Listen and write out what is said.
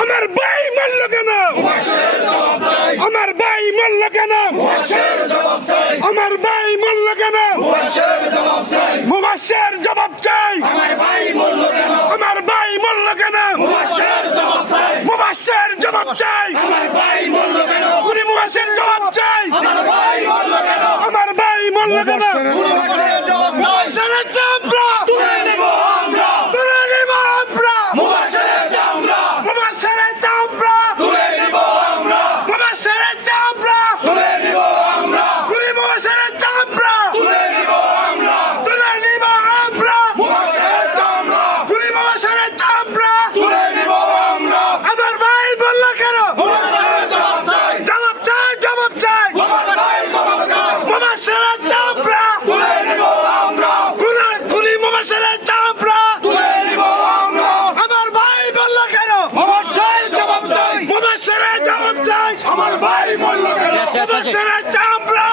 আমার ভাই মারল কেন? আমার ভাই মারল কেন? আমার ভাই মারল কেন? মুবাসের জবাব চাই। আমার ভাই মূল্য কেন? আমার ভাই মারল কেন? মুবাসের জবাব চাই। আমার ভাই কেন? উনি মুবাসের জবাব চাই। আমার ভাই মূল্য কেন? আমার ভাই মারল কেন? মুবাসের জবাব চাই। চামড়া